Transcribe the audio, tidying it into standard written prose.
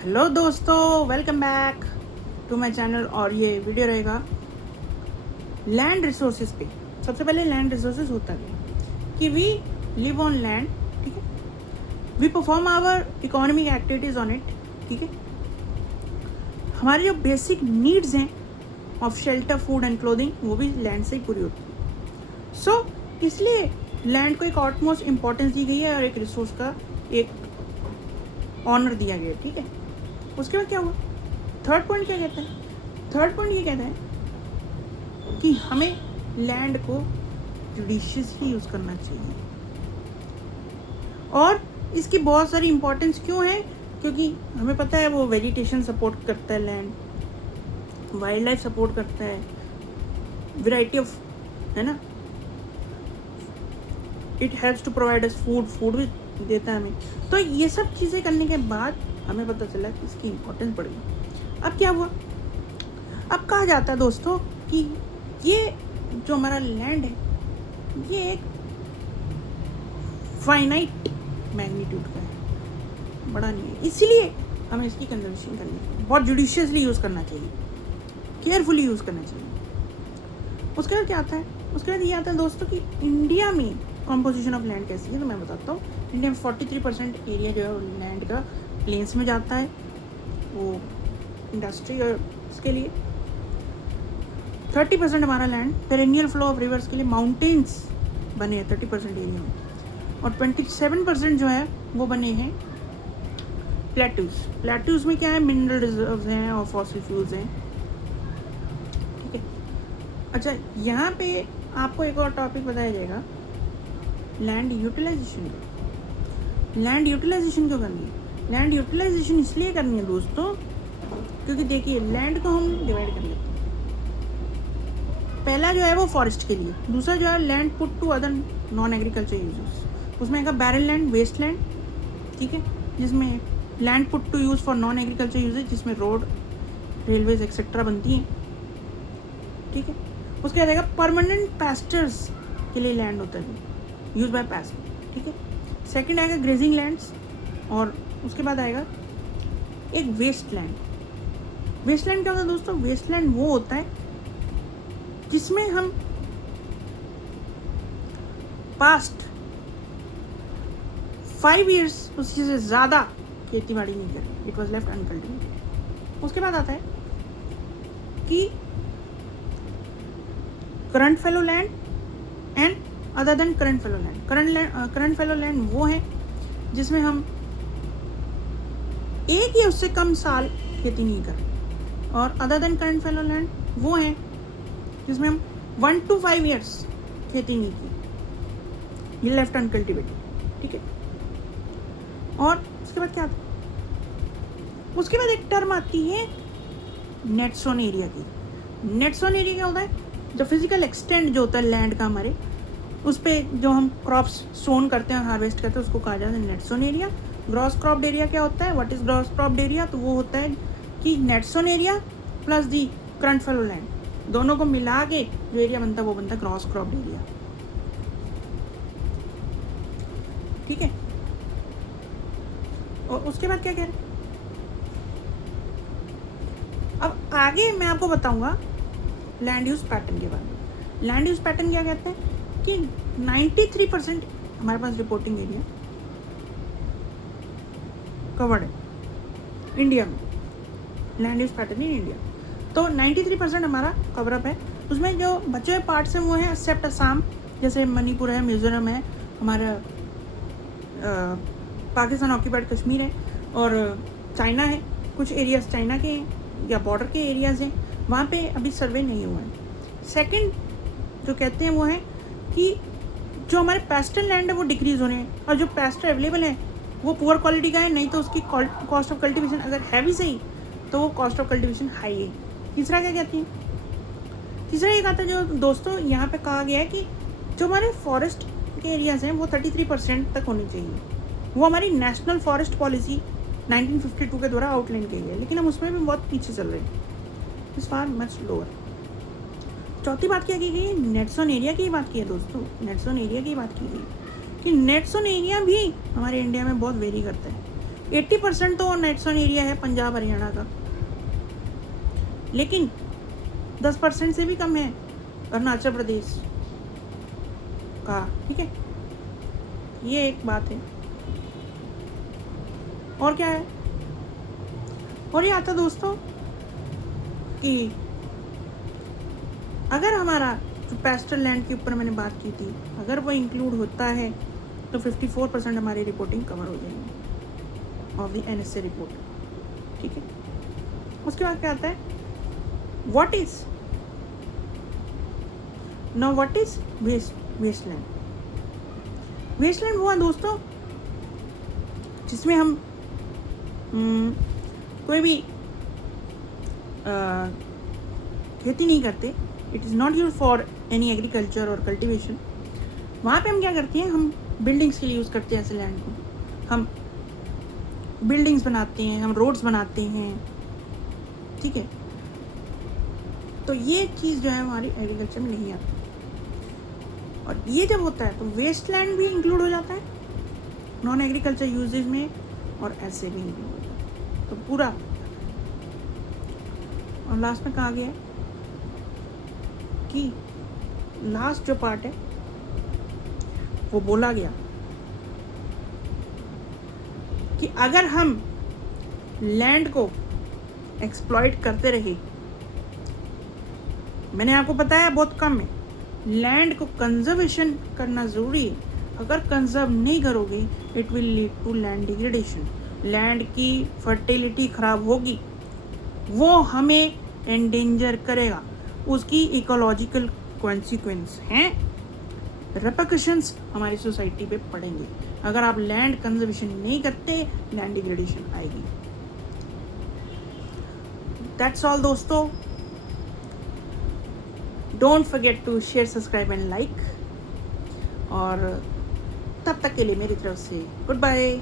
Hello दोस्तों, welcome back to my channel. और ये वीडियो रहेगा लैंड रिसोर्सेज पे। सबसे पहले लैंड रिसोर्सेज होता है कि वी लिव ऑन लैंड, ठीक है। We perform our economic activities on it, ठीक है। हमारी जो बेसिक नीड्स हैं of shelter, food and clothing, वो भी लैंड से ही पूरी होती है। सो इसलिए लैंड को एक ऑटमोस्ट इम्पोर्टेंस दी गई है और एक रिसोर्स का एक ऑनर दिया गया है, ठीक है। उसके बाद क्या हुआ? थर्ड पॉइंट क्या कहता है? थर्ड पॉइंट ये कहता है कि हमें लैंड को जुडिशियस ही यूज़ करना चाहिए। और इसकी बहुत सारी इंपॉर्टेंस क्यों है? क्योंकि हमें पता है वो वेजिटेशन सपोर्ट करता है, लैंड वाइल्ड लाइफ सपोर्ट करता है, वैरायटी ऑफ, है ना। It helps to provide us food भी देता है हमें। तो ये सब चीज़ें करने के बाद हमें पता चला कि इसकी इम्पोर्टेंस बढ़ गई। अब क्या हुआ? अब कहा जाता है दोस्तों कि ये जो हमारा लैंड है ये एक फाइनाइट मैग्नीट्यूड का है, बड़ा नहीं है। इसीलिए हमें इसकी कंजर्वेशन करनी चाहिए, बहुत जुडिशियसली यूज़ करना चाहिए, केयरफुली यूज़ करना चाहिए। उसके बाद क्या आता है? उसके बाद ये आता है दोस्तों कि इंडिया में कॉम्पोजिशन ऑफ लैंड कैसी है। तो मैं बताता हूँ। इंडिया में 43% एरिया जो है लैंड का प्लेन्स में जाता है, वो इंडस्ट्री और उसके लिए। 30% हमारा land perennial flow of reverse के लिए माउंटेन्स बने हैं 30% एरिया में। और 27% जो है वो बने हैं प्लेट्यूज। प्लेट्यूज में क्या है? मिनरल रिजर्व्स हैं और फॉसिल फ्यूल्स हैं, ठीक है। अच्छा, यहाँ पे आपको एक और टॉपिक बताया जाएगा, लैंड यूटिलाइजेशन। लैंड यूटिलाइजेशन क्यों करनी है? लैंड यूटिलाइजेशन इसलिए करनी है दोस्तों क्योंकि देखिए, लैंड को हम डिवाइड कर लेते हैं। पहला जो है वो फॉरेस्ट के लिए, दूसरा जो है land put to other non agriculture uses. उसमें एक बैरन लैंड, वेस्ट लैंड, ठीक है, जिसमें land put to use for non agriculture uses, जिसमें रोड, रेलवेज एक्सेट्रा बनती हैं, ठीक है। उसके बाद आएगा परमानेंट पैस्टर्स के लिए लैंड होता है, यूज बाय पैस्ट, ठीक है। सेकंड आएगा ग्रेजिंग लैंड्स, और उसके बाद आएगा एक वेस्ट लैंड। वेस्ट लैंड क्या होता है दोस्तों? वेस्ट लैंड वो होता है जिसमें हम पास्ट 5 years उससे से ज़्यादा खेती बाड़ी नहीं करें, इट वॉज लेफ्ट अनकल्टिवेटेड। उसके बाद आता है कि current fellow land and other than current fellow land. Current fellow land वो है जिसमें हम एक या उससे कम साल खेती नहीं करें, और other than current fellow land वो है जिसमें हम 1 to 5 years खेती नहीं की, ये लेफ्ट अनकल्टिवेटेड, ठीक है। और उसके बाद क्या आता है? उसके बाद एक टर्म आती है नेट सोन एरिया की। नेट सोन एरिया क्या होता है? जो फिजिकल एक्सटेंट जो होता है लैंड का हमारे, उस पर जो हम क्रॉप्स सोन करते हैं, हार्वेस्ट करते हैं, उसको कहा जाता है net sown area. Gross cropped area क्या होता है? What is gross cropped area? तो वो होता है कि नेट सोन एरिया प्लस दी करंट फेलो लैंड, दोनों को मिला के जो एरिया बनता है वो बनता है ग्रॉस क्रॉप्ड एरिया, ठीक है। और उसके बाद क्या कह रहे हैं? अब आगे मैं आपको बताऊंगा लैंड यूज पैटर्न के बारे में। लैंड यूज पैटर्न क्या कहते हैं कि 93% हमारे पास रिपोर्टिंग एरिया कवर्ड है इंडिया में, land use pattern in India. तो 93% हमारा कवरअप है। उसमें जो बचे हुए पार्ट्स हैं वो हैं एक्सेप्ट असम, जैसे मणिपुर है, मिजोरम है, हमारा पाकिस्तान ऑक्यूपाइड कश्मीर है, और चाइना है, कुछ एरियाज चाइना के हैं या बॉर्डर के एरियाज़ हैं, वहाँ पे अभी सर्वे नहीं हुआ है। सेकंड जो कहते हैं वो है कि जो हमारे पेस्टल लैंड है वो डिक्रीज़ होने हैं, और जो पेस्टर अवेलेबल है वो पुअर क्वालिटी का है, नहीं तो उसकी कॉस्ट ऑफ कल्टिवेशन अगर है भी सही तो वो कॉस्ट ऑफ कल्टिवेशन हाई है। तीसरा क्या कहती हैं? तीसरा ये कहता है जो दोस्तों यहाँ पे कहा गया है कि जो हमारे फॉरेस्ट के एरियाज़ हैं वो 33% तक होने चाहिए। वो हमारी नेशनल फॉरेस्ट पॉलिसी 1952 के द्वारा आउटलाइन की गई है, लेकिन हम उसमें भी बहुत पीछे चल रहे हैं, इस फार मच लोअर। चौथी बात क्या की गई है? नेट जोन एरिया की बात की है दोस्तों, नेट जोन एरिया की बात की गई कि नेट जोन एरिया भी हमारे इंडिया में बहुत वेरी करता है। 80% तो नेट ज़ोन एरिया है पंजाब हरियाणा का, लेकिन 10% से भी कम है अरुणाचल प्रदेश का। ठीक है, ये एक बात है। और क्या है, और ये आता दोस्तों कि अगर हमारा जो पेस्टल लैंड के ऊपर मैंने बात की थी, अगर वो इंक्लूड होता है तो 54% हमारी रिपोर्टिंग कवर हो जाएगी ऑफ द NSA रिपोर्ट। ठीक है, उसके बाद क्या आता है, व्हाट इज वेस्टलैंड। वेस्टलैंड हुआ दोस्तों जिसमें हम कोई भी खेती नहीं करते, it is not use for any agriculture और कल्टीवेशन। वहाँ पे हम क्या करते हैं, हम बिल्डिंग्स के लिए यूज़ करते हैं ऐसे लैंड को, हम बिल्डिंग्स बनाते हैं, हम रोड्स बनाते हैं। ठीक है, तो ये चीज़ जो है हमारी एग्रीकल्चर में नहीं आती, और ये जब होता है तो वेस्टलैंड भी इंक्लूड हो जाता है नॉन एग्रीकल्चर यूजेज में, और ऐसे भी इंक्लूड हो जाता है, तो पूरा। और लास्ट में कहा गया है कि लास्ट जो पार्ट है वो बोला गया कि अगर हम लैंड को एक्सप्लॉइट करते रहे, मैंने आपको बताया बहुत कम है, लैंड को कंजर्वेशन करना ज़रूरी है। अगर कंजर्व नहीं करोगे it will lead to land degradation, land की फर्टिलिटी खराब होगी, वो हमें एंडेंजर करेगा, उसकी इकोलॉजिकल कॉन्सिक्वेंस हैं, रेपरकशंस हमारी सोसाइटी पे पड़ेंगे। अगर आप लैंड कंजर्वेशन नहीं करते, लैंड डिग्रेडेशन आएगी। दैट्स ऑल दोस्तों, don't forget to share, subscribe and like, और तब तक के लिए मेरी तरफ से गुड बाय।